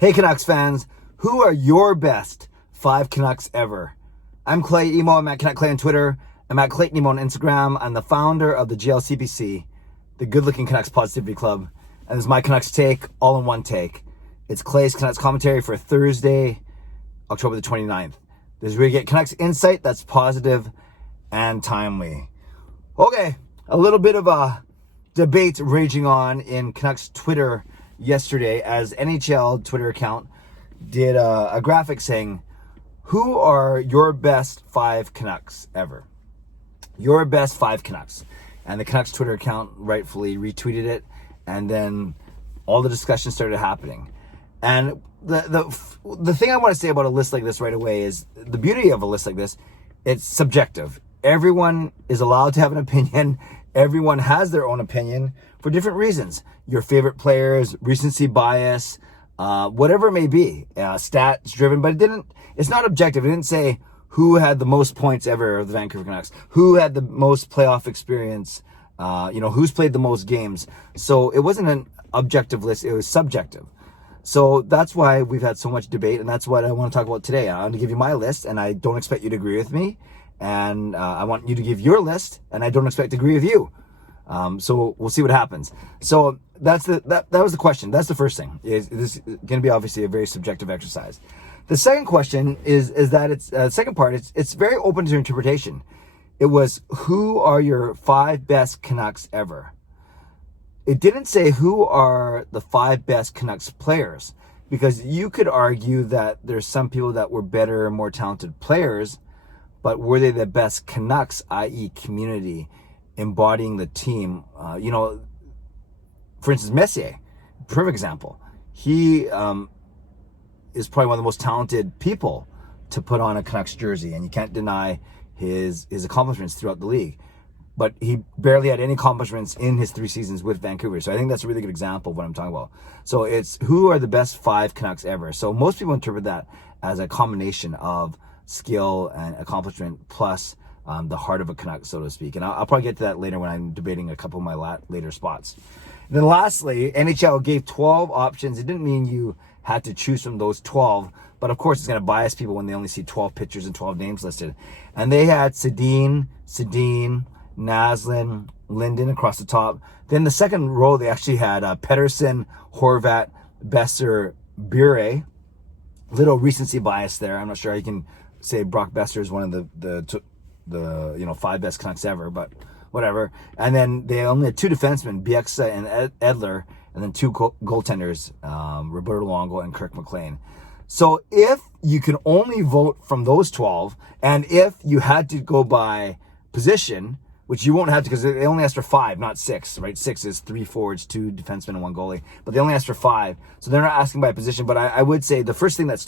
Hey Canucks fans, who are your best 5 Canucks ever? I'm Clay Emo. I'm at Canuck Clay on Twitter. I'm at Clayton Emo on Instagram. I'm the founder of the GLCPC, the Good Looking Canucks Positivity Club. And this is my Canucks take, all in one take. It's Clay's Canucks commentary for Thursday, October the 29th. This is where you get Canucks insight that's positive and timely. Okay, a little bit of a debate raging on in Canucks Twitter yesterday as NHL Twitter account did a graphic saying, who are your best 5 Canucks ever? Your best 5 Canucks. And the Canucks Twitter account rightfully retweeted it, and then all the discussion started happening. And the thing I want to say about a list like this right away is the beauty of a list like this, it's subjective. Everyone is allowed to have an opinion. Everyone has their own opinion for different reasons. Your favorite players, recency bias, whatever it may be, stats driven, but it's not objective. It didn't say who had the most points ever of the Vancouver Canucks, who had the most playoff experience, who's played the most games. So it wasn't an objective list, it was subjective. So that's why we've had so much debate, and that's what I want to talk about today. I want to give you my list, and I don't expect you to agree with me. And I want you to give your list, and I don't expect to agree with you. So we'll see what happens. So that was the question. That's the first thing. Is this going to be obviously a very subjective exercise? The second question is that it's second part. It's very open to interpretation. It was, who are your 5 best Canucks ever? It didn't say who are the 5 best Canucks players, because you could argue that there's some people that were better, more talented players, but were they the best Canucks, i.e. community, embodying the team? For instance, Messier, perfect example. He is probably one of the most talented people to put on a Canucks jersey, and you can't deny his accomplishments throughout the league. But he barely had any accomplishments in his 3 seasons with Vancouver. So I think that's a really good example of what I'm talking about. So it's who are the best 5 Canucks ever. So most people interpret that as a combination of skill and accomplishment plus the heart of a Canuck, so to speak. And I'll probably get to that later when I'm debating a couple of my later spots. And then lastly, NHL gave 12 options. It didn't mean you had to choose from those 12, but of course it's going to bias people when they only see 12 pictures and 12 names listed. And they had Sedin, Naslund, Linden across the top. Then the second row, they actually had Pettersson, Horvat, Besser, Bure. Little recency bias there. I'm not sure how you can say Brock Besser is one of the 5 best Canucks ever, but whatever. And then they only had 2 defensemen, Bieksa and Edler, and then 2 goaltenders, Roberto Luongo and Kirk McLean. So if you can only vote from those 12, and if you had to go by position, which you won't have to because they only asked for 5, not 6, right? 6 is 3 forwards, 2 defensemen, and 1 goalie. But they only asked for 5, so they're not asking by position. But I would say the first thing that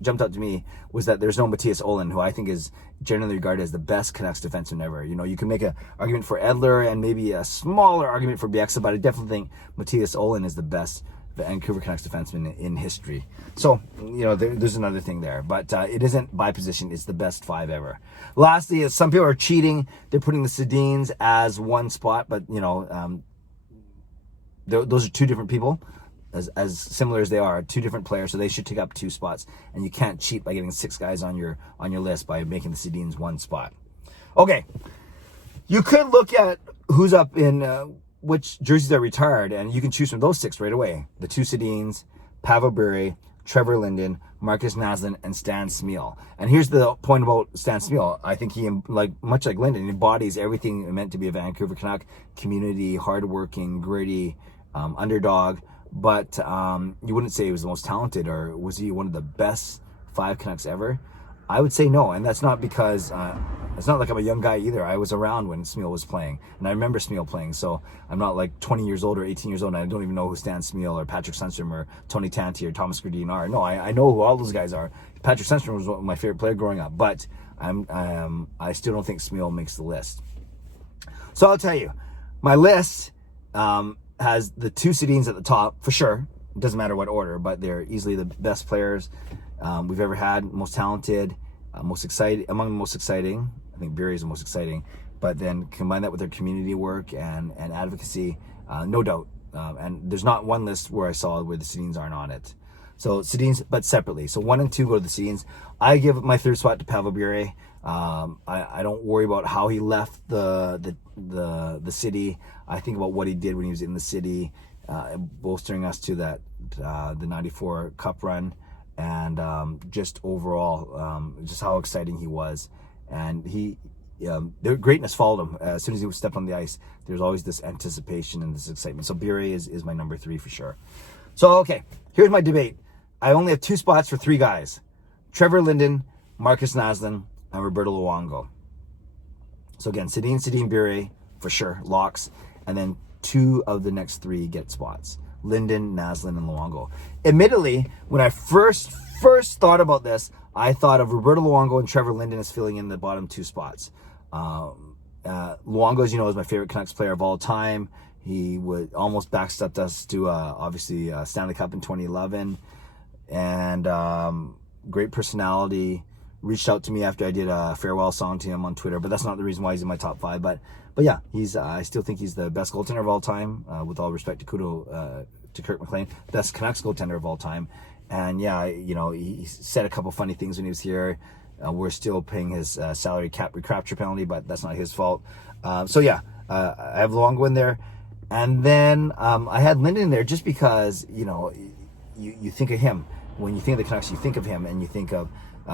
jumped out to me was that there's no Mattias Ohlund, who I think is generally regarded as the best Canucks defenseman ever. You can make an argument for Edler and maybe a smaller argument for Bieksa, but I definitely think Mattias Ohlund is the best Vancouver Canucks defenseman in history. So, there's another thing there. But it isn't by position. It's the best 5 ever. Lastly, some people are cheating. They're putting the Sedins as 1 spot. But, those are 2 different people. As similar as they are, 2 different players. So they should take up 2 spots. And you can't cheat by getting 6 guys on your list by making the Sedins 1 spot. Okay. You could look at who's up in... which jerseys are retired, and you can choose from those 6 right away. The 2 Sedins, Pavel Bure, Trevor Linden, Markus Naslund, and Stan Smyl. And here's the point about Stan Smyl. I think he, much like Linden, embodies everything meant to be a Vancouver Canuck: community, hardworking, gritty, underdog. But you wouldn't say he was the most talented, or was he one of the best 5 Canucks ever? I would say no, and that's not because it's not like I'm a young guy either. I was around when Smyl was playing, and I remember Smyl playing, so I'm not like 20 years old or 18 years old, and I don't even know who Stan Smyl or Patrick Sundstrom or Tony Tanti or Thomas Gradin are. No, I know who all those guys are. Patrick Sundstrom was one of my favorite players growing up, but I still don't think Smyl makes the list. So I'll tell you, my list has the 2 Sedins at the top, for sure. It doesn't matter what order, but they're easily the best players we've ever had, most talented, most exciting, among the most exciting. I think Bure is the most exciting, but then combine that with their community work and advocacy, no doubt. And there's not one list where I saw where the Sedins aren't on it. So Sedins, but separately. So 1 and 2 go to the Sedins. I give my third spot to Pavel Bure. I don't worry about how he left the city. I think about what he did when he was in the city, bolstering us to that the '94 Cup run, and just overall, just how exciting he was. And their greatness followed him. As soon as he stepped on the ice, there's always this anticipation and this excitement. So Bure is my number 3 for sure. So, okay, here's my debate. I only have 2 spots for 3 guys. Trevor, Linden, Markus Naslund, and Roberto Luongo. So again, Sedin, Bure, for sure, locks. And then 2 of the next 3 get spots. Linden, Naslund, and Luongo. Admittedly, when I first thought about this, I thought of Roberto Luongo and Trevor Linden as filling in the bottom 2 spots. Luongo, as you know, is my favorite Canucks player of all time. He would almost backstepped us to obviously Stanley Cup in 2011, and great personality. Reached out to me after I did a farewell song to him on Twitter, but that's not the reason why he's in my top 5. But yeah, he's I still think he's the best goaltender of all time. With all respect to Kirk McLean, best Canucks goaltender of all time. And yeah, he said a couple funny things when he was here. We're still paying his salary cap recapture penalty, but that's not his fault. So yeah, I have Luongo in there. And then I had Linden in there just because, you think of him. When you think of the Canucks, you think of him, and you think of,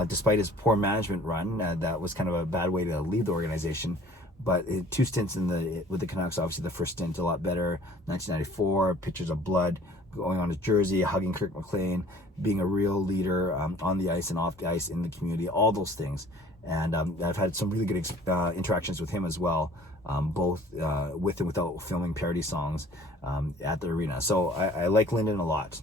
despite his poor management run, that was kind of a bad way to leave the organization. But 2 stints with the Canucks, obviously the first stint a lot better. 1994, pictures of blood going on his jersey, hugging Kirk McLean, being a real leader on the ice and off the ice in the community, all those things. And I've had some really good interactions with him as well. Both with and without filming parody songs at the arena. So I like Linden a lot.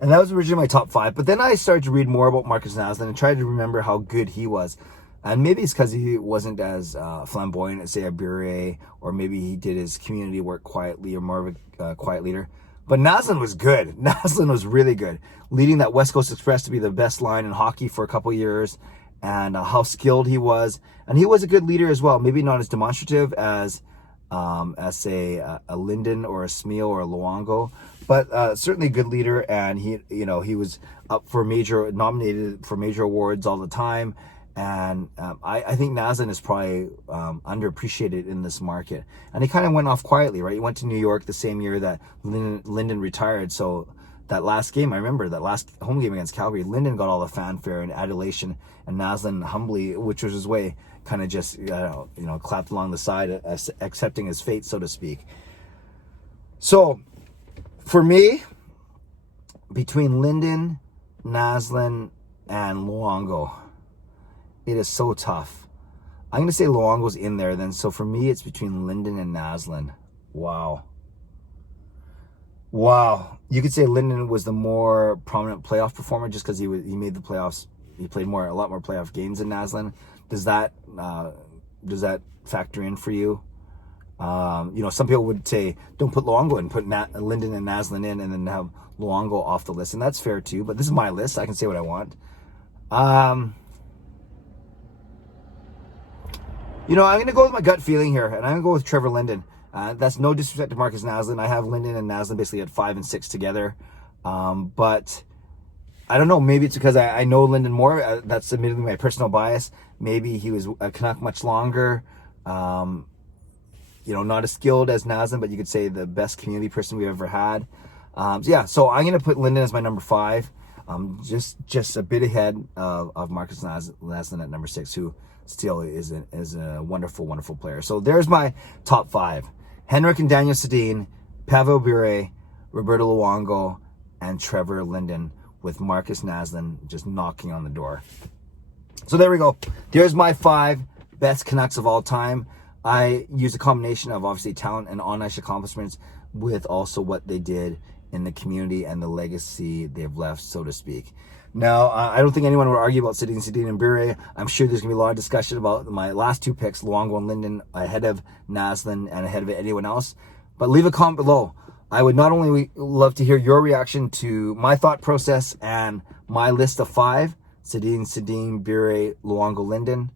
And that was originally my top 5. But then I started to read more about Markus Naslund and tried to remember how good he was. And maybe it's because he wasn't as flamboyant as, say, a Bure, or maybe he did his community work quietly, or more of a quiet leader. But Naslund was good. Naslund was really good, leading that West Coast Express to be the best line in hockey for a couple years. And how skilled he was. And he was a good leader as well. Maybe not as demonstrative as say, a Linden or a Smeel or a Luongo, but certainly a good leader. And he was up for nominated for major awards all the time. And I think Naslund is probably underappreciated in this market. And he kind of went off quietly, right? He went to New York the same year that Linden retired. So that last game, I remember that last home game against Calgary, Linden got all the fanfare and adulation, and Naslund humbly, which was his way, kind of just clapped along the side, accepting his fate, so to speak. So for me, between Linden, Naslund, and Luongo, it is so tough. I'm going to say Luongo's in there then. So for me, it's between Linden and Naslund. Wow. You could say Linden was the more prominent playoff performer just because he made the playoffs. He played a lot more playoff games than Naslund. Does that factor in for you? Some people would say don't put Luongo in, put Linden and Naslund in, and then have Luongo off the list, and that's fair too. But this is my list; I can say what I want. I'm going to go with my gut feeling here, and I'm going to go with Trevor Linden. That's no disrespect to Markus Naslund. I have Linden and Naslund basically at 5 and 6 together. But I don't know. Maybe it's because I know Linden more. That's admittedly my personal bias. Maybe he was a Canuck much longer. Not as skilled as Naslund, but you could say the best community person we've ever had. So I'm going to put Linden as my number 5. Just a bit ahead of Markus Naslund at number 6, who still is a wonderful, wonderful player. So there's my top 5. Henrik and Daniel Sedin, Pavel Bure, Roberto Luongo, and Trevor Linden, with Markus Naslund just knocking on the door. So there we go. There's my 5 best Canucks of all time. I use a combination of obviously talent and on-ice accomplishments with also what they did in the community and the legacy they've left, so to speak. Now, I don't think anyone would argue about Sedin and Bure. I'm sure there's going to be a lot of discussion about my last 2 picks, Luongo and Linden, ahead of Naslund and ahead of anyone else. But leave a comment below. I would not only love to hear your reaction to my thought process and my list of 5, Sedin, Bure, Luongo, Linden,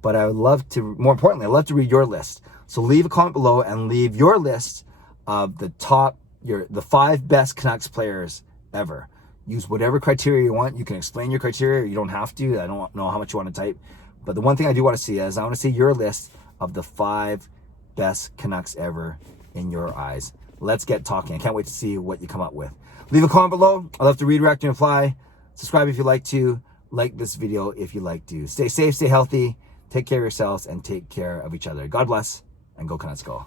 but I would love to, more importantly, I'd love to read your list. So leave a comment below and leave your list of the 5 best Canucks players ever. Use whatever criteria you want. You can explain your criteria. You don't have to. I don't know how much you want to type. But the one thing I do want to see is I want to see your list of the 5 best Canucks ever in your eyes. Let's get talking. I can't wait to see what you come up with. Leave a comment below. I'd love to read, react, and reply. Subscribe if you like to. Like this video if you like to. Stay safe, stay healthy. Take care of yourselves and take care of each other. God bless, and go Canucks go.